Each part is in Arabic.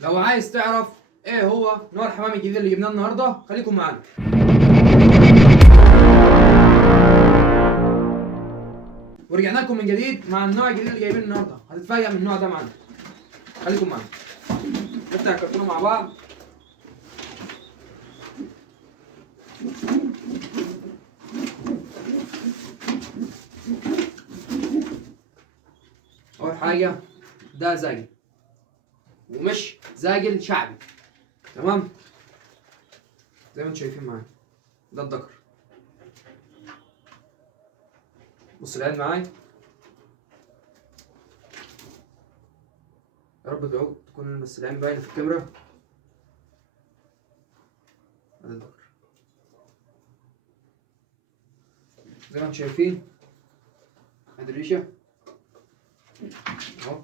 لو عايز تعرف ايه هو نوع الحمام الجديد اللي جبناه النهارده خليكم معانا. ورجعنا لكم من جديد مع النوع الجديد اللي جايبينه النهارده، هتتفاجئ من النوع ده معانا. خليكم معانا نفتح الكرتونه مع بعض. اول حاجه ده زاجل، ومش زاجل شعبي، تمام؟ زي ما انتم شايفين معايا ده الذكر. بص العين معايا، يا رب تكون بس العين باينه في الكاميرا. ده الذكر زي ما انتم شايفين، ادي الريشه اهو.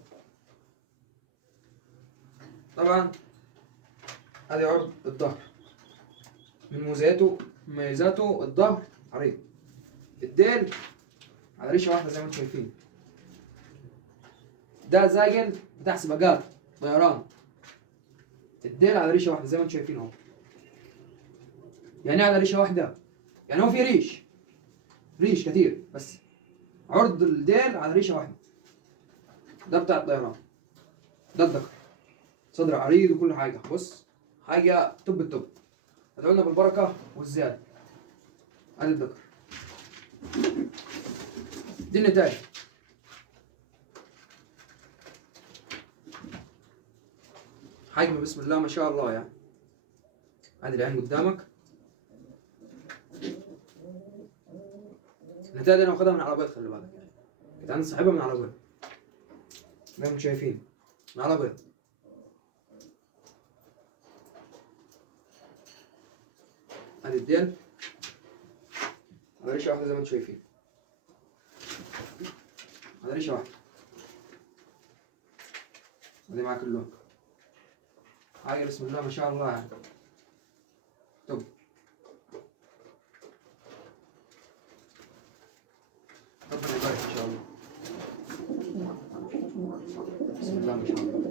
طبعا ادي عرض الظهر، من مميزاته الظهر عريض، الديل على ريشه واحده زي ما انتم شايفين. ده زاجل بتاع سباقات طيران، الديل على ريشه واحده زي ما انتم شايفين اهو. يعني ايه على ريشه واحده؟ يعني هو في ريش كتير، بس عرض الديل على ريشه واحده. ده بتاع الطيران، ده الذكر، صدر عريض وكل حاجه. بص حاجه توب التوب، ادعوا لنا بالبركه والزياده. ادي الذكر، دي النتائج. حجم بسم الله ما شاء الله يعني. ادي العين قدامك. النتائج دي انا واخدها من على بيض، خلي بالك يعني، كنت عندي صاحبها من على بيض زي ما انتم شايفين، من على بيض. ادي الديل على ريشه واحده زي ما انتم شايفين، على ريشه واحده. ادي معاك اللون، حاجه بسم الله ما شاء الله يعني. طب ربنا يبارك ان شاء الله. بسم الله ما شاء الله.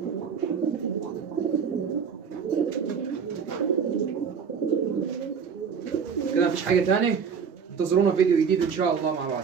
كده مفيش حاجه تاني، انتظرونا فيديو جديد ان شاء الله مع بعض.